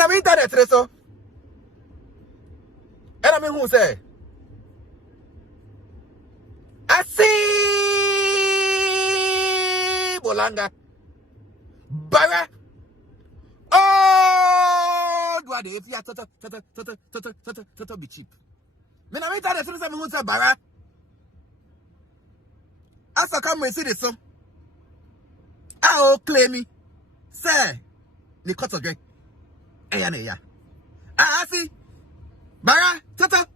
na me internet so. And I mean who say? I see Bolanga. Bara. Oh, do I if you to be cheap. Me na me internet so me who say Bara. As I come we see this so. I claim me. Say, the cut of ya. I see. Bara, tata.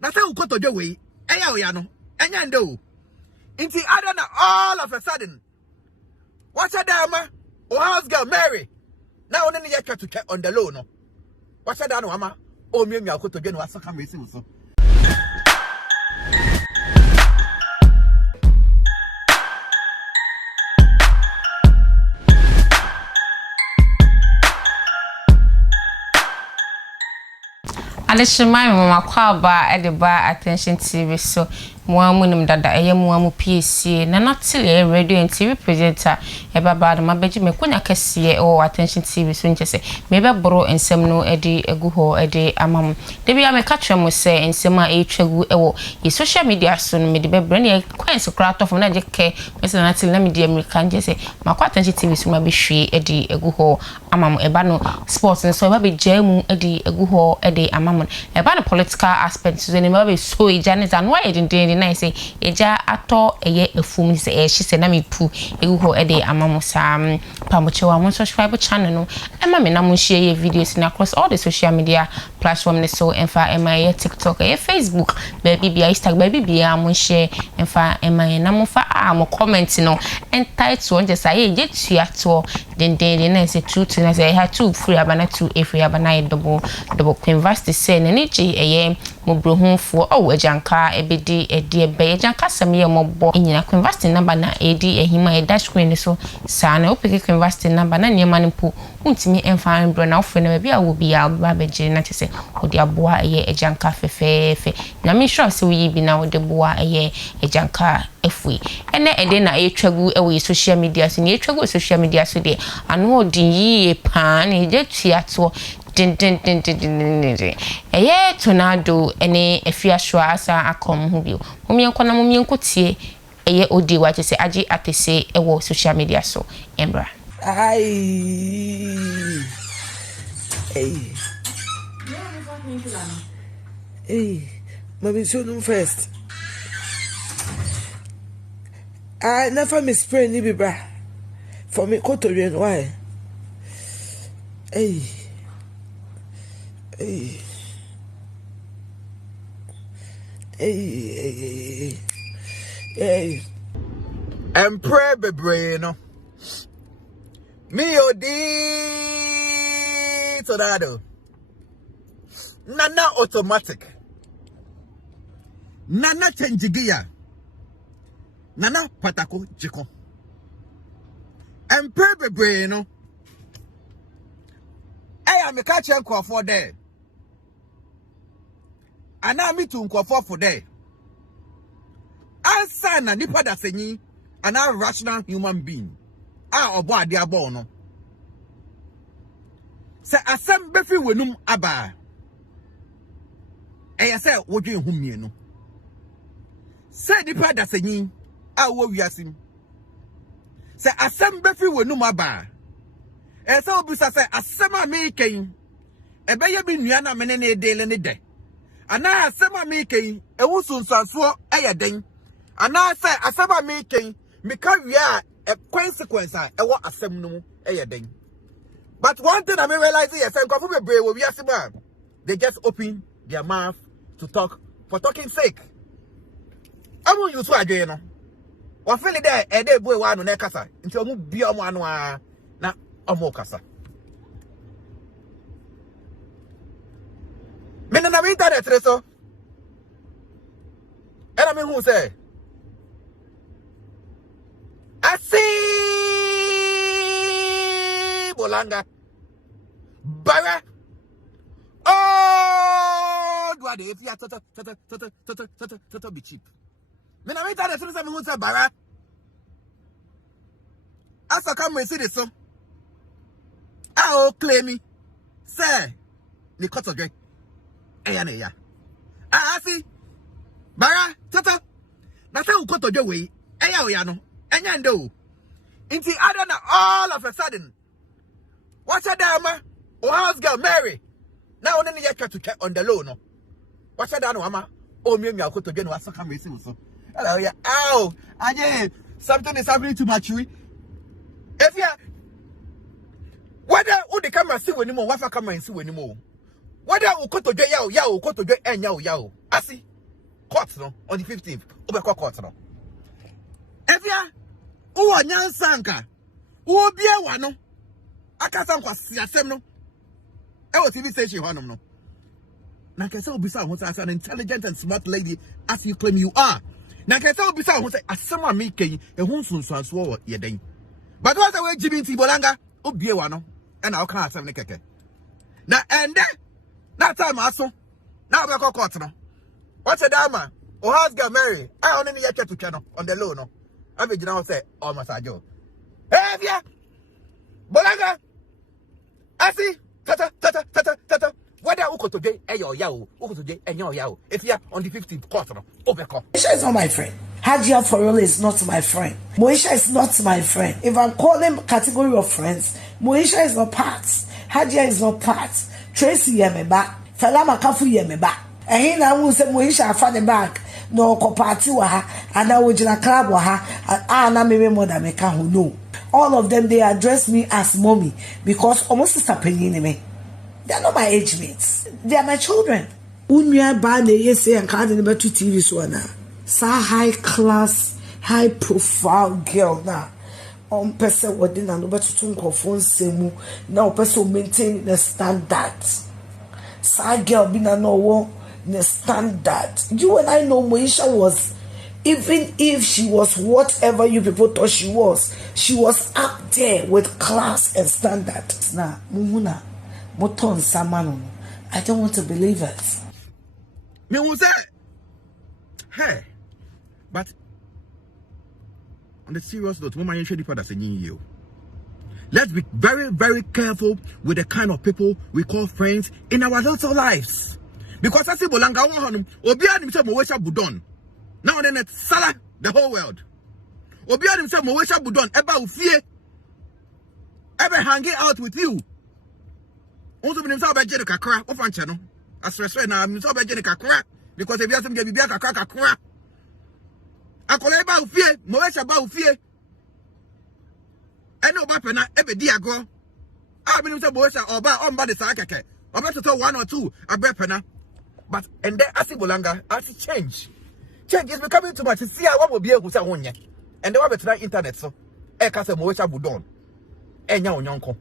That's how cut of way. Eya no. Enya ndo. Inti other than all of a sudden. What's a dama? Or house girl Mary. Now only you to check on the low no. What's a dama? Mama? Oh me cut of was come we see so. Alishimai mama kwaba ediba attention TV so muamu nim dada eye muamu PSC na natile radio and TV presenter eba bad mabeji mekunya kese o attention TV so nchese mebe bro ensem no edi eguho edi amam debi ya meka mo se ensem a etwagu ewo ye social media so no mede bebre na kwense krato from na je ke mese natile na media american jese makwa attention TV so mabehwe edi eguho amam eba no sports so eba be jamu edi eguho edi amam eba no political aspects so ni mabe so ejane and why edin na say eja ato eye efum say she say na me pu eguho e dey amamusa pamochewa mo subscribe channel no ema me na mo share videos na across all the social media platforms so enfa ema TikTok Facebook baby bia Instagram baby bia mo share enfa ema na mo fa mo comment no entitle on just say je tuato den na say truth na say ha two free abana two free abana double invest say na ni je eye mo brohunfo ajanka ebedi edi ebe ajanka samye mobo nyina invest number na edi ehima e dash screen so sa na opeke invest number na niema ne po untimi enfa bro na ofre na bia wo bia ba beje na chese odi aboa eye ajanka fefefe na me sure say we bi na odi boa eye ajanka efui ene ede na etwagu ewe social media so ne etwagu social media so de anu odi yi pa na eje tuato din eye tornado ene Afia Schwar asa akom hu bio momienko na momienko tie eye odi wa che se agi atese ewo social media so embra Ai mami show them first. I never miss spray ni bi bra for me ko to yen why and pray be brain me odi tornado nana automatic nana change gear nana patako jiko and pray be brain I am a catcher for there. And I meet to for there. I son and nipa da senyi an rational human being. I obo dia bono. Say asem befi wenum aba. E say wodwen humie no. Say nipa da senyi a wo wiasim. Say asem befi wenum aba. Esa obisa say asema me ken ebeye bi nua na mene na edele ne de ana asema me ken ewusunsanso eyeden ana say asema me ken meka wia a consequence ewo asem no mu eyeden. But one thing I realize is nkofo bebre wo wiase ba they just open their mouth to talk for talking sake. Amu yusu adwe no wo feel there e dey boy wa no na kasa nti omu bia omu anu a na Omokasa. Mena na internet so. And I mean who say? I see Bolanga. Bara. Oh, do I if you to be cheap. Mena na internet so me who say Bara. As I come we see this so. I claim me. say ni kotoje eya na ya asi bara tata na say ukotoje we eya oya no enya ndo inti adana all of a sudden what's a dama or house girl Mary now only yet to check on the low no what's a dama mama oh me ukotoje no asaka me so hello yeah ow aje something is happening to my tree if you whether the camera see when more wafa camera see when more whether ukotoje ya ukotoje enya ya asi court no on the 15th obekọ court no Afia uwa nyansanka ubie wa no akasa nkwa siasem no e TV station honom no na kese obisa ho say an intelligent and smart lady as you claim you are na kese obisa ho say asem a mekan e ho nsunsuanso wo yeden but what we jibinti bolanga obie wa no e na oka asem ne keke na ende that time aso na obekọ court no what's a dama or house girl Mary I only yet to channel on the low no I be now say oh masajo hey Afia bolanga asi tata whether ukotoje eyo yao ukotoje enyo yao Afia on the 15th court no obeko Moesha is not my friend. Hajia Forel is not my friend. Moesha is not my friend. If I'm calling category of friends, Moesha is not part. Hajia is not part. Tracy yemeba. Fela Makafu yemeba. And he now will say Moesha afa the back. No ko party wa ha. And I will jina club wa ha. And na maybe more than meka who know. All of them, they address me as mommy. Because almost sister penny me. They are not my age mates. They are my children. Unya ba ne yesi and card in the TV so na. Sa high class, high profile girl na. Person within and over to phone semu. Now person maintain the standard. Sa girl be na no one the standard. You and I know Moesha was, even if she was whatever you people thought she was up there with class and standard. Nah, mumuna, moton samano. I don't want to believe it. Me who say, hey, but on the serious note, let's be very, very careful with the kind of people we call friends in our little lives. Because I see Bolanga Wahanum, Obia himself Moesha Budon. Now then it's Salah, the whole world. Obia himself Moesha Budon, Eba Ufie, ever hanging out with you. Also, when himself by Jenica crack, off on channel. As I now, himself by Jenica crack, because if you have some Gabiaka crack, I call Eba Ufie, Moesha Baufie. I know Bapena, Ebe Diago. I mean, Mr. Moesha, or by on by the Sakake, or better to one or two, a Bepena. But and then as Bolanga, as it change is becoming too much. See, I want to be able to say one year. And they want to internet so. Eka se Moesha Budon. Enya onyonko.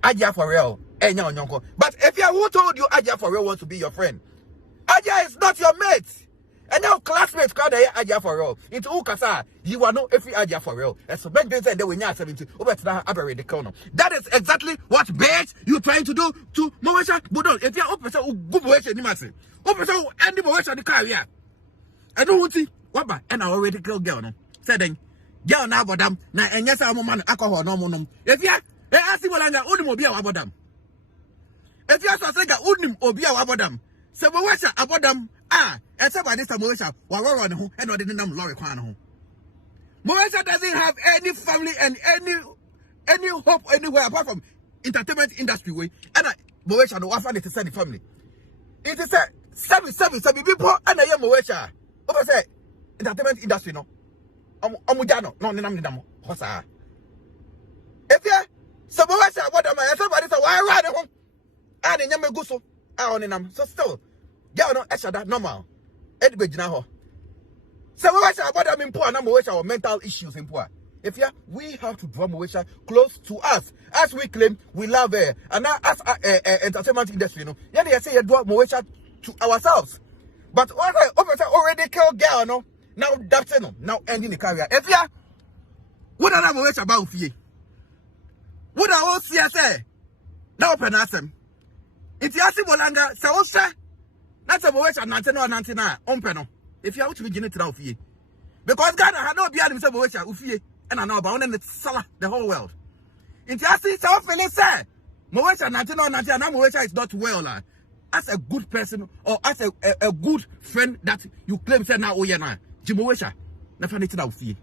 Ajia for real. Enya onyonko. But if you who told you Ajia for real wants to be your friend? Ajia is not your mate. And now classmates crowd Ajia for real. Into Ukasa, you are not every Ajia for real. And so Ben said they were not 70 over to that aberrate the corner. That is exactly what bitch you trying to do to Moesha Budon. If you are open to good Moesha Nimasi. Open to any Moesha the career. I don't want to what ba and I already killed girl no. Said then girl na abodam na enye sa mo man alcohol no mo nom. If ya asi bolanga unim obi a abodam. If ya so say ga unim obi a abodam. Se Moesha abodam and say by this time Moesha wa ro ne ho and no dey nam lorry kwan ho. Moesha doesn't have any family and any hope anywhere apart from entertainment industry way. And Moesha no wafa it say the family. It is a seven people and I am Moesha. Over say entertainment industry no. Omujano no nenam nedam hosa. If ya so Moesha abodam and somebody say why run ho. And nyame guso onenam so still girl no extra normal. Edbe gina ho. So Moesha abodam impo na Moesha or mental issues impo. If ya we have to draw Moesha close to us as we claim we love her and now as entertainment industry no. Yeah they say you draw Moesha to ourselves. But what I already killed girl no. Now that's no. Now ending the career. If ya what are Moesha about Fie? What are all say? Now pronounce them. If you ask Bolanga, say Osha. That's a Moesha 99 ompeno. If you out to begin it now Fie. Because God had no beard himself Moesha Ufie and I know about and it's Salah the whole world. If you ask yourself say Moesha na Moesha is not well. As a good person or as a good friend that you claim say na oyena. Jimoesha. Na fanity na ofie.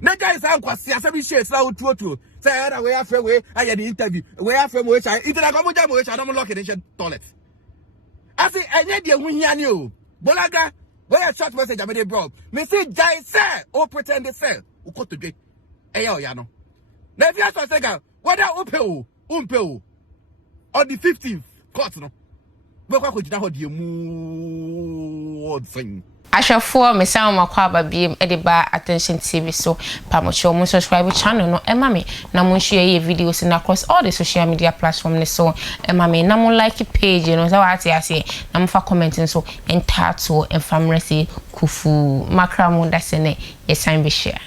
Na guys am kwase asabi share na otuotuo. Say era we afa we aye the interview. We afa Moesha. Itena kwa moja Moesha na mo lock in the toilet. Asi enye de hu hia ni o. Bolaga we a short message am dey bro. Me say jai say o pretend say o ko to dwe. Eya oya no. Na if you say ga whether umpe o on the 15th court no. We kwa ko jida ho de mu thing. Ashafo me say ma kwa ba biem e de ba Attention TV so pa mo show mo subscribe channel no e ma me na mo share ye videos na across all the social media platforms so e ma me na mo like page no say what ase na mo fa comment so entato e famresi kufu makra mo da se ne ye sign be share.